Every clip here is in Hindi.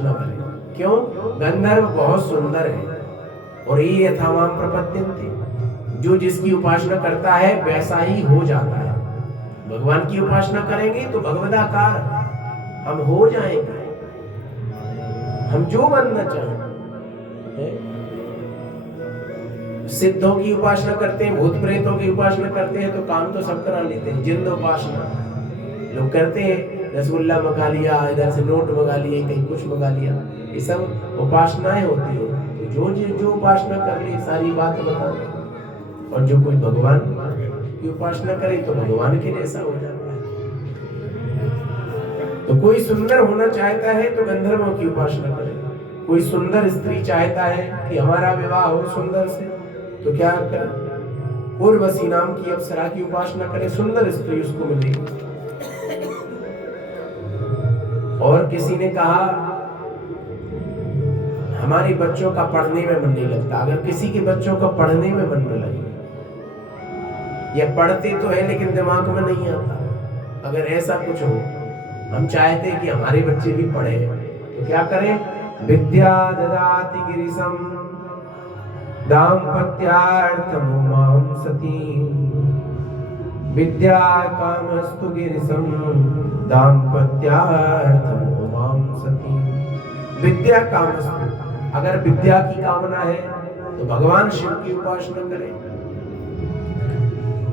उपासना करें। क्यों? गंधर्व बहुत सुंदर है। और ये यथावाम प्रपद्यन्ते, जो जिसकी उपासना करता है वैसा ही हो जाता है। भगवान की उपासना करेंगे तो भगवदाकार हम हो जाएंगे, हम जो बनना चाहें। सिद्धों की उपासना करते हैं, भूत प्रेतों की उपासना करते हैं तो काम तो सब करा लेते हैं। जिंद उपासना लोग करते हैं, रसगुल्ला मंगा लिया, इधर से नोट मंगा लिए, कहीं कुछ मंगा लिया, ये सब उपासनाएं होती है। तो जो उपासना कर ले सारी बात बता दे। और जो कोई भगवान की उपासना करे तो भगवान के जैसा हो जाता है। तो कोई सुंदर होना चाहता है तो गंधर्वों की उपासना करे। कोई सुंदर स्त्री चाहता है कि हमारा विवाह हो सुंदर से, तो क्या करे? उर्वशी नाम की अप्सरा की उपासना करे, सुंदर स्त्री उसको मिलेगी। और किसी ने कहा हमारे बच्चों का पढ़ने में मन नहीं लगता। अगर किसी के बच्चों का पढ़ने में मन न लगे, या पढ़ते तो है लेकिन दिमाग में नहीं आता, अगर ऐसा कुछ हो, हम चाहते हैं कि हमारे बच्चे भी पढ़े, तो क्या करें? विद्या ददाति गिरिशम दाम्पत्यार्थम उमां सतीं, विद्या कामस्तु गिरिशम दाम्पत्यार्थम उमां सतीं। विद्या कामस्तु, अगर विद्या की कामना है तो भगवान शिव की उपासना करें।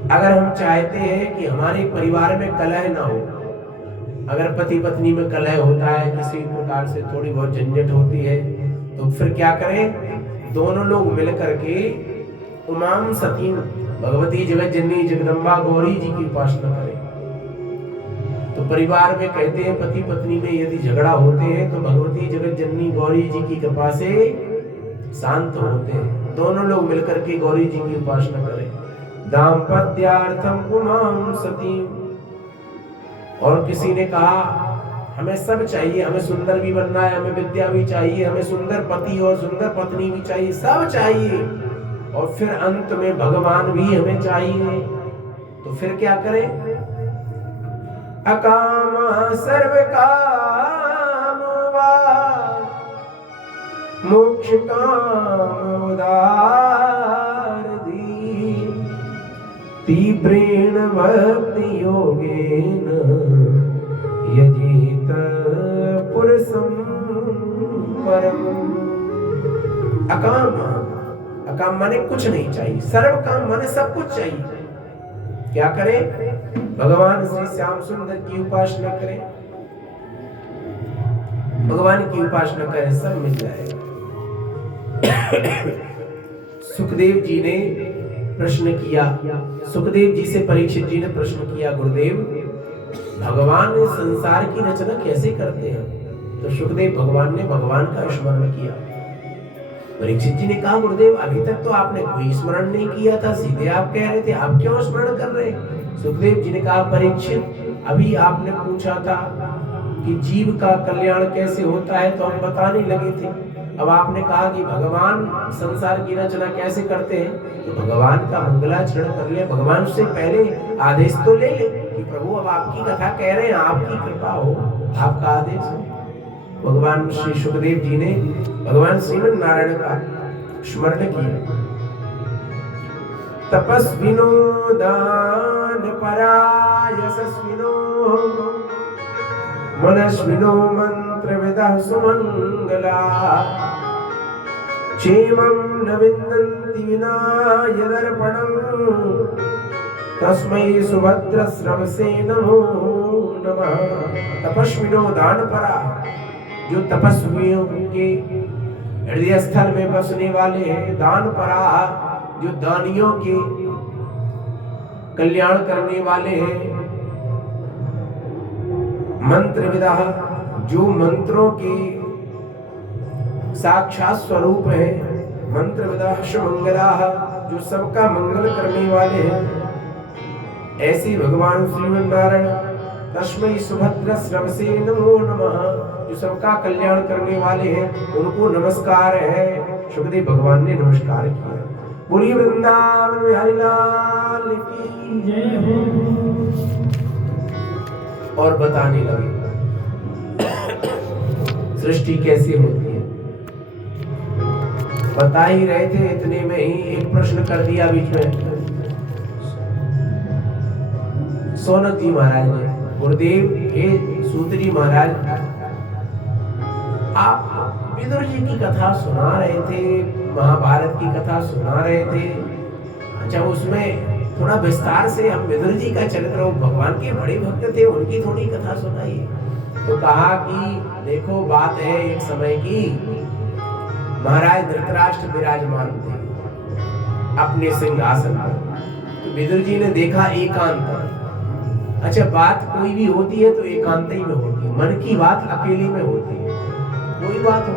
अगर हम चाहते हैं कि हमारे परिवार में कलह ना हो, अगर पति पत्नी में कलह होता है, किसी प्रकार से थोड़ी बहुत झंझट होती है, तो फिर क्या करें? दोनों लोग मिलकर के उमां सती भगवती जगत जननी जगदम्बा गौरी जी की उपासना करें। तो परिवार में कहते हैं पति पत्नी में यदि झगड़ा होते हैं तो भगवती जगत जननी गौरी जी की कृपा से शांत होते हैं। दोनों लोग मिलकर के गौरी जी की उपासना करें। दाम्पत्यार्थम उमां सती। और किसी ने कहा हमें सब चाहिए, हमें सुंदर भी बनना है, हमें विद्या भी चाहिए, हमें सुंदर पति और सुंदर पत्नी भी चाहिए, सब चाहिए, और फिर अंत में भगवान भी हमें चाहिए, तो फिर क्या करें? अकाम सर्व काम मोक्ष काम उदार दी, तीव्रेण भक्ति योगेन यजित पुरुषं परम। अकाम, अकाम माने कुछ नहीं चाहिए, सर्व काम माने सब कुछ चाहिए। क्या करें? भगवान श्री श्याम सुंदर की उपासना करें, भगवान की उपासना करें, सब मिल जाएगा। सुखदेव जी ने प्रश्न किया, सुखदेव जी से परीक्षित जी ने प्रश्न किया, गुरुदेव भगवान संसार की रचना कैसे करते हैं? तो सुखदेव भगवान ने भगवान का स्मरण किया। परीक्षित जी ने कहा, गुरुदेव अभी तक तो आपने कोई स्मरण नहीं किया था, सीधे आप कह रहे थे, आप क्यों स्मरण कर रहे? सुखदेव जी ने कहा, परीक्षित अभी आपने पूछा था कि जीव का कल्याण कैसे होता है, तो हम बताने लगे थे। अब आपने कहा कि भगवान संसार की रचना कैसे करते हैं, तो भगवान का मंगलाचरण कर ले, भगवान से पहले आदेश तो ले ले कि प्रभु अब आपकी कथा कह रहे हैं, आपकी कृपा हो, आपका आदेश हो। भगवान श्री सुखदेव जी ने भगवान श्रीमन नारायण का स्मरण किया। तपस्विनो दान परा यशस्विनो मनस्विनो मंत्रविदः सुमंगला, क्षेमं न विन्दन्ति विना यदर्पणं, तस्मै सुभद्रस्रवसे नमो नमः। तपस्विनो दान परा, जो तपस्वियों के हृदय स्थल में बसने वाले हैं, दान परा जो दानियों के कल्याण करने वाले हैं, मंत्र विदा जो मंत्रों के साक्षात स्वरूप है, मंत्र विदा सुमंगला जो सबका मंगल करने वाले हैं, ऐसे भगवान श्रीमन नारायण तस्मै सुभद्र श्रवसे नमो नमः जो सबका कल्याण करने वाले हैं, उनको नमस्कार है। सुखदेव भगवान ने नमस्कार किया। बोलिए वृंदावन बिहारी लाल की जय हो। और बताने लगे सृष्टि कैसे होती है। बता ही रहे थे, इतने में ही एक प्रश्न कर दिया बीच में सोनक जी महाराज ने। गुरुदेव हे सूत जी महाराज, आप विदुर जी की कथा सुना रहे थे, महाभारत की कथा सुना रहे थे। अच्छा, उसमें थोड़ा विस्तार से हम विदुर जी का चरित्र, भगवान के बड़े भक्त थे, उनकी थोड़ी कथा सुनाइए। तो कहा कि देखो बात है एक समय की, महाराज धृतराष्ट्र विराजमान थे अपने सिंहासन पर। तो विदुर जी ने देखा एकांत। अच्छा, बात कोई भी होती है तो एकांत ही में होती है, मन की बात अकेले में होती है, कोई बात हो।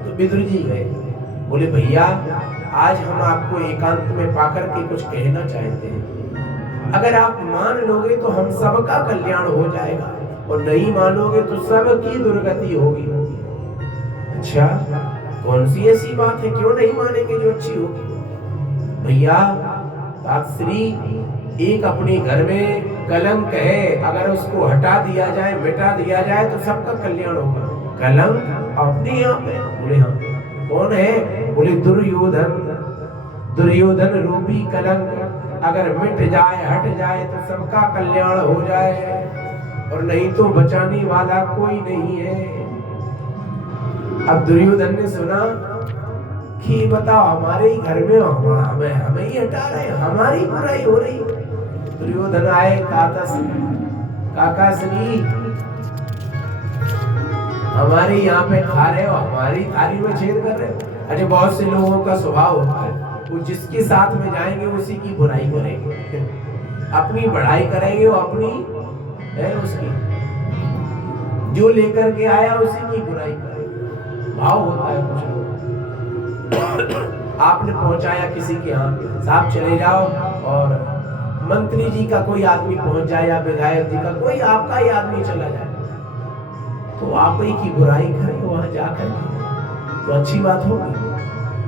तो विदुर जी गए, बोले भैया आज हम आपको एकांत में पाकर के कुछ कहना चाहते हैं। अगर आप मान लोगे तो हम सबका कल्याण हो जाएगा, और नहीं मानोगे तो सबकी दुर्गति होगी। अच्छा, कौन सी ऐसी बात है, क्यों नहीं मानेंगे जो अच्छी होगी। भैया तात्श्री, एक अपने घर में कलंक है, अगर उसको हटा दिया जाए, मिटा दिया जाए तो सबका कल्याण होगा। कलंक अपने यहाँ पे? बोले हाँ। कौन है? बोले दुर्योधन। दुर्योधन रूपी कलंक अगर मिट जाए, हट जाए तो सबका कल्याण हो जाए, और नहीं तो बचाने वाला कोई नहीं है। अब दुर्योधन ने सुना कि बताओ हमारे ही घर में हमें ही हटा रहे, हमारी बुराई हो रही। दुर्योधन आए, काका श्री हमारे यहाँ पे खा रहे हो, हमारी थाली में छेद कर रहे हो। अरे बहुत से लोगों का स्वभाव होता है, वो जिसके साथ में जाएंगे उसी की बुराई करेंगे, अपनी बढ़ाई करेंगे, वो अपनी है उसकी, जो लेकर के आया उसी की बुराई करेंगे। भाव होता है कुछ लोग। आपने पहुंचाया किसी के यहाँ, साहब चले जाओ, और मंत्री जी का कोई आदमी पहुंच जाए या विधायक जी का कोई आपका ही आदमी चला जाए, तो आप ही की बुराई करें वहां जाकर के, तो अच्छी बात होगी।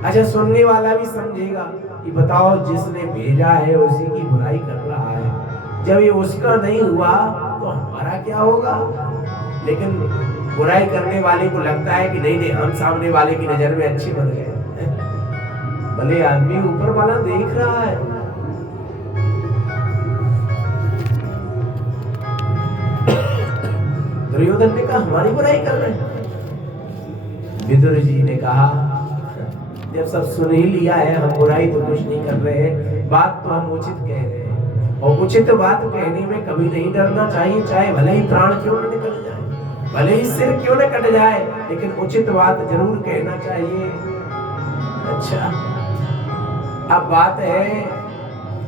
अच्छा, सुनने वाला भी समझेगा कि बताओ जिसने भेजा है उसी की बुराई कर रहा है, जब ये उसका नहीं हुआ तो हमारा क्या होगा। लेकिन बुराई करने वाले को लगता है कि नहीं नहीं, हम सामने वाले की नजर में अच्छे बन गए। भले आदमी ऊपर वाला देख रहा है। दुर्योधन ने कहा हमारी बुराई कर रहे हैं। विदुर जी ने कहा जब सब सुन ही लिया है, हम बुराई तो कुछ नहीं कर रहे हैं, बात तो हम उचित कह रहे हैं, और उचित बात कहने में कभी नहीं डरना चाहिए, चाहे भले ही प्राण क्यों न निकल जाए, भले ही सिर क्यों न कट जाए, लेकिन उचित बात जरूर कहना चाहिए। अच्छा, अब बात है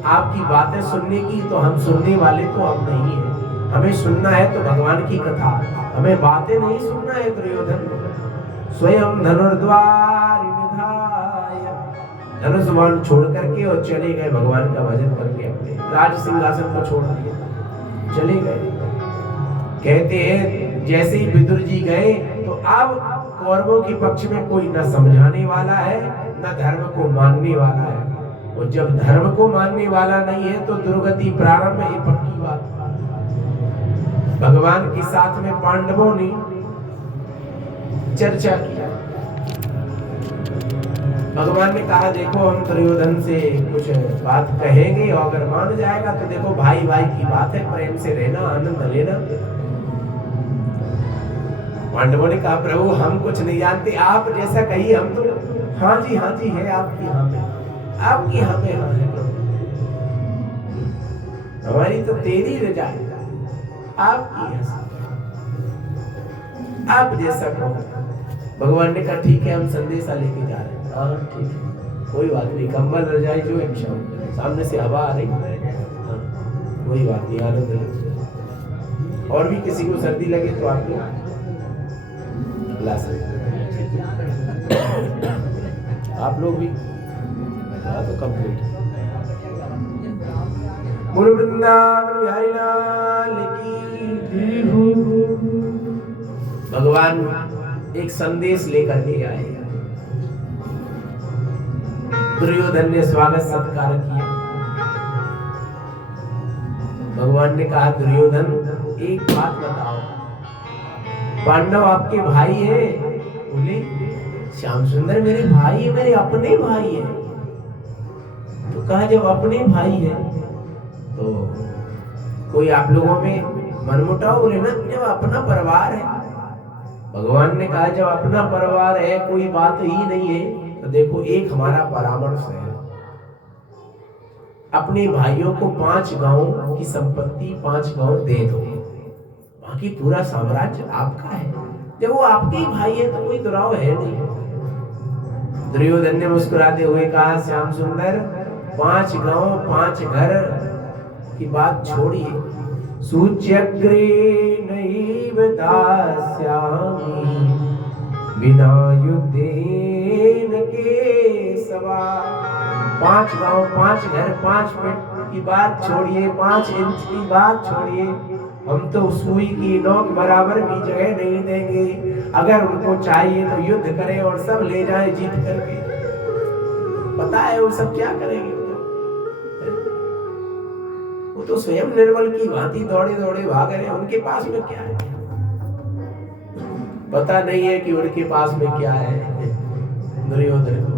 आपकी बातें सुनने की, तो हम सुनने वाले तो हम नहीं है, हमें सुनना है तो भगवान की कथा, हमें बातें नहीं सुनना है। दुर्योधन स्वयं धनुर्द्वार धनुष बाण छोड़ करके और चले गए, भगवान का भजन करके अपने राज सिंहासन को छोड़ दिया, चले गए। कहते हैं जैसे ही विदुर जी गए तो अब कौरवों के पक्ष में कोई न समझाने वाला है न धर्म को मानने वाला है, और जब धर्म को मानने वाला नहीं है तो दुर्गति प्रारंभ है, पक्की बात। भगवान के साथ में पांडवों ने चर्चा किया। भगवान ने कहा देखो हम दुर्योधन से कुछ बात कहेंगे, और अगर मान जाएगा तो देखो भाई भाई की बात है, प्रेम से रहना, आनंद लेना। पांडवों ने कहा प्रभु हम कुछ नहीं जानते, आप जैसा कहिए, हम तो हाँ जी है आपकी यहाँ पे, आपकी यहाँ पे हाँ है प्रभु, हमारी तो तेरी रजा है, आपकी यहाँ आप जैसा कहो। भगवान ने कहा ठीक है हम संदेशा लेके जा रहे हैं। हाँ ठीक है, कोई बात नहीं, कंबल रजाई जो है, सामने से हवा आ रही है, हाँ कोई बात नहीं, आनंद ले। और भी किसी को सर्दी लगे तो आप लोग ला सकते, आप लोग भी। हाँ तो कंप्लीट। बोलो वृंदावन बिहारी लाल की। भगवान एक संदेश लेकर के आए। दुर्योधन ने स्वागत सत्कार किया। भगवान ने कहा दुर्योधन एक बात बताओ, पांडव आपके भाई है? बोले श्याम सुंदर मेरे भाई है, मेरे अपने भाई है। तो कहा जब अपने भाई है तो कोई आप लोगों में मनमुटाव? बोले ना, जब अपना परिवार है। भगवान ने कहा जब अपना परिवार है, कोई बात ही नहीं है, तो देखो एक हमारा परामर्श है, अपने भाइयों को 5 गांव की संपत्ति, 5 गांव दे दो, बाकी पूरा साम्राज्य आपका है। जब वो आपके ही भाई है तो कोई दुराव है नहीं। दुर्योधन ने मुस्कुराते हुए कहा श्याम सुंदर 5 गांव 5 घर की बात छोड़िए, सूच्यग्रे नैव दास्यामि बिना युद्धेन केशवा। 5 गांव 5 घर 5 फीट की बात छोड़िए, 5 इंच की बात छोड़िए, हम तो सुई की नोक बराबर भी जगह नहीं देंगे। अगर उनको चाहिए तो युद्ध करें और सब ले जाएं जीत करके। पता है वो सब क्या करेंगे? वो तो स्वयं निर्बल की भांति दौड़े दौड़े भाग रहे हैं, उनके पास में क्या है? पता नहीं है कि उनके पास में क्या है दुर्योधन को।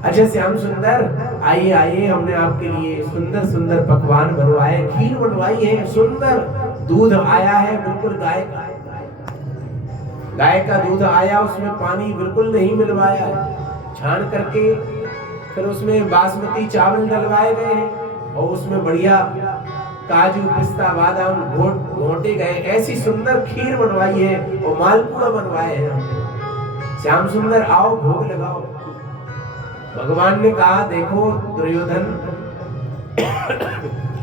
अच्छा श्याम सुंदर आइए आइए, हमने आपके लिए सुंदर सुंदर पकवान बनवाए, खीर बनवाई है, सुंदर दूध आया है, बिल्कुल गाय का दूध आया, उसमें पानी बिल्कुल नहीं मिलवाया है, छान करके फिर उसमें बासमती चावल डलवाए गए हैं और उसमें बढ़िया काजू पिस्ता बादाम घोटे गए, ऐसी सुंदर खीर बनवाई है और मालपुआ बनवाए हैं हमने। श्याम सुंदर आओ भोग लगाओ। भगवान ने कहा देखो दुर्योधन,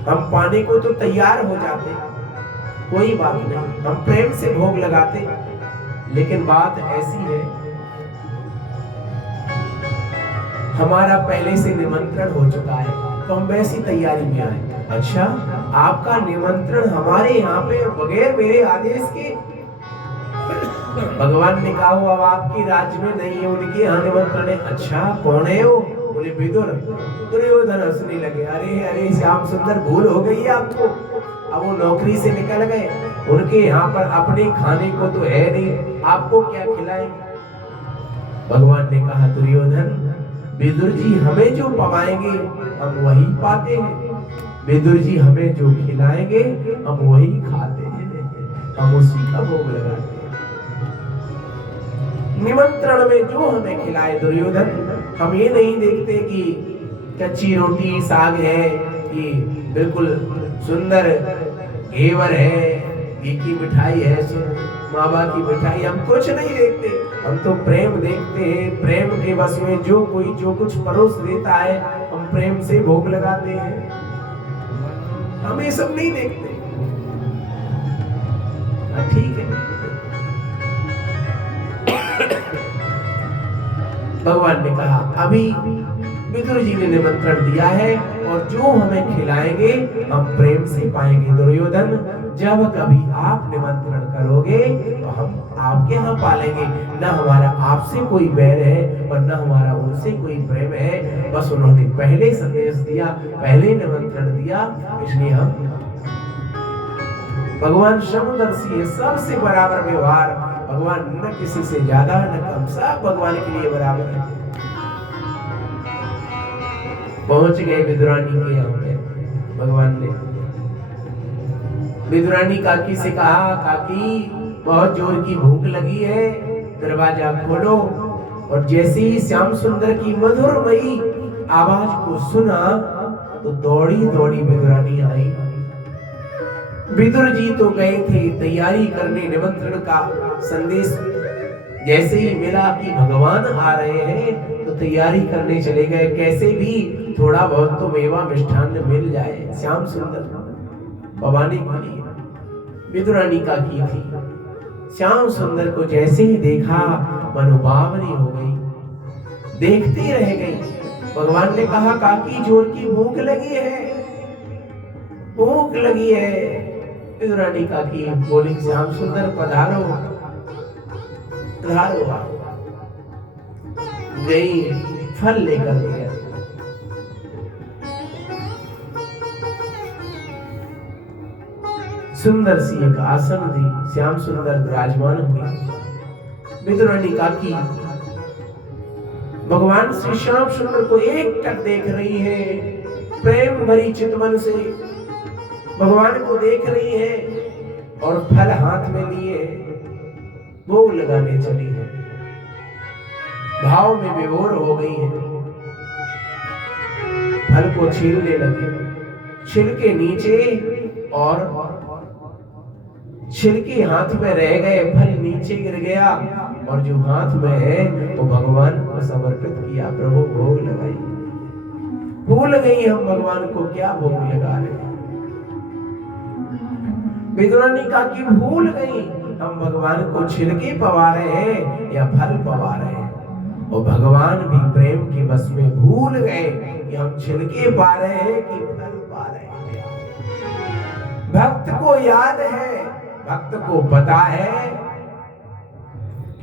हम पाने को तो तैयार हो जाते, कोई बात नहीं, हम प्रेम से भोग लगाते, लेकिन बात ऐसी है हमारा पहले से निमंत्रण हो चुका है, तो हम वैसी तैयारी में आए। अच्छा आपका निमंत्रण हमारे यहाँ पे बगैर मेरे आदेश के? भगवान ने कहा अब आपके राज्य में नहीं है, उनके यहाँ निमंत्रण है। अच्छा कौन है वो? बोले विदुर। दुर्योधन हंसने लगे, अरे अरे श्याम सुंदर भूल हो गई है आपको, अब वो नौकरी से निकल गए, उनके यहाँ पर अपने खाने को तो है नहीं, आपको क्या खिलाएंगे? भगवान ने कहा दुर्योधन विदुर जी हमें जो पवाएंगे हम वही पाते हैं, विदुर जी हमें जो खिलाएंगे हम वही खाते हैं, हम उसी का भोग लगाते हैं। निमंत्रण में जो हमें खिलाए दुर्योधन, हम ये नहीं देखते कि कच्ची रोटी साग है कि बिल्कुल सुंदर घेवर है, घी की मिठाई है, मावा की मिठाई, हम कुछ नहीं देखते, हम तो प्रेम देखते हैं। प्रेम के बस में जो कोई जो कुछ परोस देता है हम प्रेम से भोग लगाते हैं, हम ये सब नहीं देखते। ठीक है भगवान ने कहा अभी विदुर जी ने निमंत्रण दिया है और जो हमें खिलाएंगे हम प्रेम से पाएंगे। दुर्योधन जब कभी आप निमंत्रण करोगे तो हम आपके यहाँ पालेंगे, न हमारा आपसे कोई बैर है और न हमारा उनसे कोई प्रेम है, बस उन्होंने पहले संदेश दिया, पहले निमंत्रण दिया, इसलिए हम। भगवान समदर्शी है, सबसे बराबर व्यवहार, भगवान न किसी से ज्यादा न कम, सब भगवान के लिए बराबर है। पहुंच गए विदुरानी के यहाँ पे, भगवान ने विदुरानी काकी से कहा काकी बहुत जोर की भूख लगी है, दरवाजा खोलो। और जैसे ही श्याम सुंदर की मधुरमयी आवाज को सुना तो दौड़ी दौड़ी विदुरानी आई। विदुर जी तो गए थे तैयारी करने, निमंत्रण का संदेश जैसे ही मिला कि भगवान आ रहे हैं तो तैयारी करने चले गए, कैसे भी थोड़ा बहुत तो मेवा मिष्ठान मिल जाए। श्याम सुंदर पवाने के लिए विदुरानी का की थी। श्याम सुंदर को जैसे ही देखा मनोभावनी हो गई, देखती रह गई। भगवान ने कहा काकी जोर की भूख लगी है, भूख लगी है। विदुरानी काकी बोली श्याम सुंदर पधारो पधारो। गई फल लेकर गया। सुंदर सी एक आसन दी, श्याम सुंदर विराजमान हुए। विदुरानी काकी भगवान श्री श्याम सुंदर को एक टक देख रही है, प्रेम भरी चितवन से भगवान को देख रही है और फल हाथ में लिए भोग लगाने चली है। भाव में विभोर हो गई है, फल को छीलने लगी, छिलके नीचे और छिलके हाथ में रह गए, फल नीचे गिर गया और जो हाथ में है वो भगवान को समर्पित किया। प्रभु भोग लगाई। भूल गई हम भगवान को क्या भोग लगा रहे हैं। विदुरानी काकी भूल गई हम भगवान को छिलके पवा रहे हैं या फल पवा रहे हैं। और भगवान भी प्रेम के बस में भूल गए कि हम छिलके पा रहे हैं कि फल पा रहे हैं। भक्त को याद है, भक्त को पता है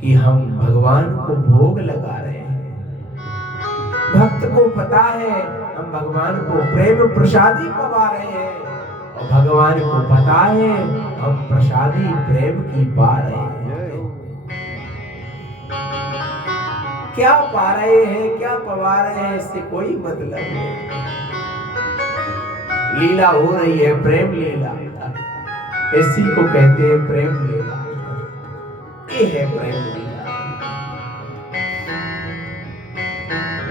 कि हम भगवान को भोग लगा रहे हैं। भक्त को पता है हम भगवान को प्रेम प्रसादी पवा रहे हैं और भगवान को पता है हम प्रसादी प्रेम की पा रहे हैं। क्या पा रहे हैं, क्या पवा रहे हैं, इससे कोई मतलब नहीं। लीला हो रही है, प्रेम लीला, इसी को कहते हैं प्रेम लीला। ये है प्रेम लीला।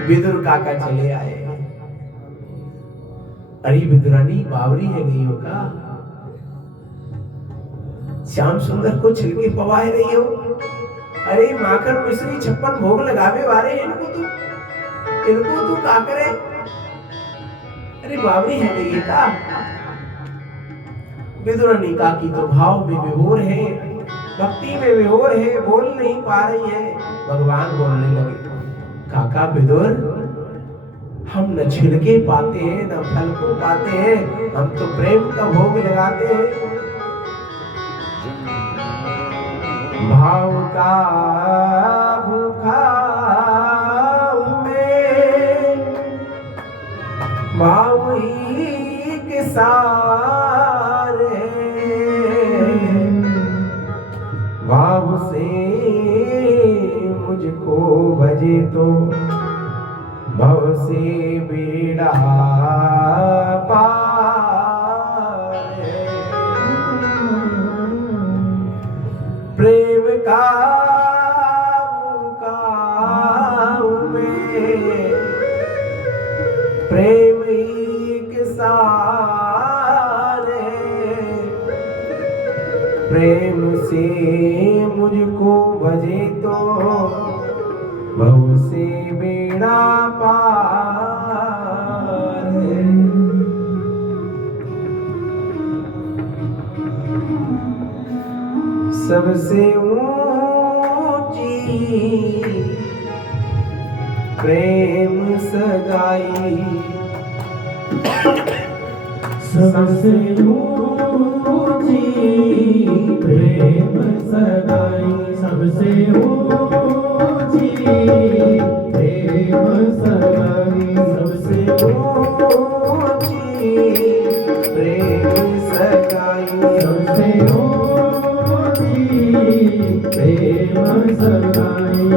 विदुर काका चले आए। अरे विदुरानी बावरी है गई हो का? श्याम सुंदर को छिलके पवाए रही हो? अरे माखन मिश्री 56 भोग लगावे वाले इनको तू का करे? अरे बावरी है गई का? विदुरानी काकी तो भाव में विभोर है, भक्ति में विभोर है, बोल नहीं पा रही है। भगवान बोलने लगे, काका विदुर, हम न छिलके पाते हैं न फल को पाते हैं, हम तो प्रेम का भोग लगाते हैं। भाव का भूखा में भाव ही के सारे, भाव से मुझको भजे तो भव से बेड़ा पार है। प्रेम का मुकाम में प्रेम एक सारे, प्रेम से मुझको भजे तो भव से बेड़ा पार है। सबसे ऊंची प्रेम सगाई, सबसे ऊंची प्रेम सगाई, सबसे ऊंची प्रेम सगाई, सबसे ऊंची प्रेम सगाई, सबसे ऊंची प्रेम सगाई।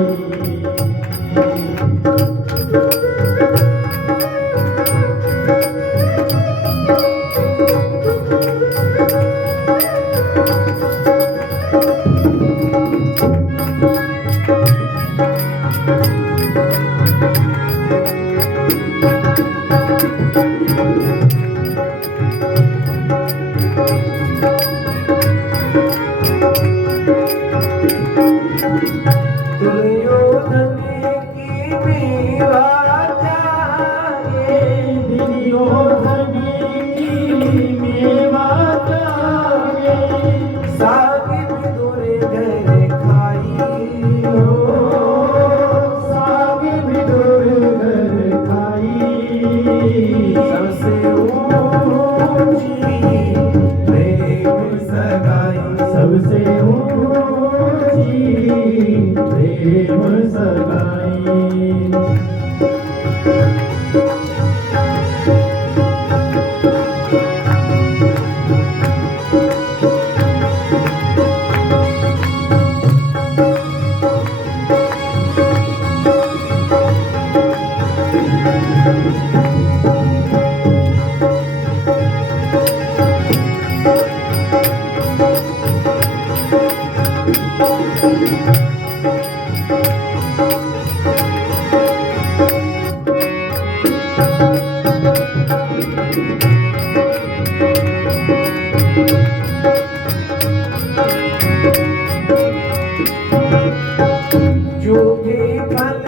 झूठे फल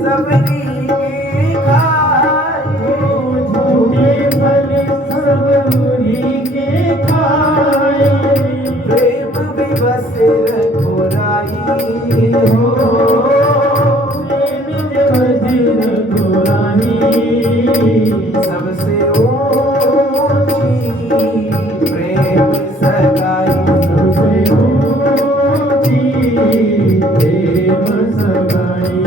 सबरी के खाए, झूठे फल सबरी के खाए, प्रेम विवश रघुराई हो, प्रेम विवश रघुराई, सबसे ऊंची प्रेम सगाई, सबसे ऊंची प्रेम सगाई।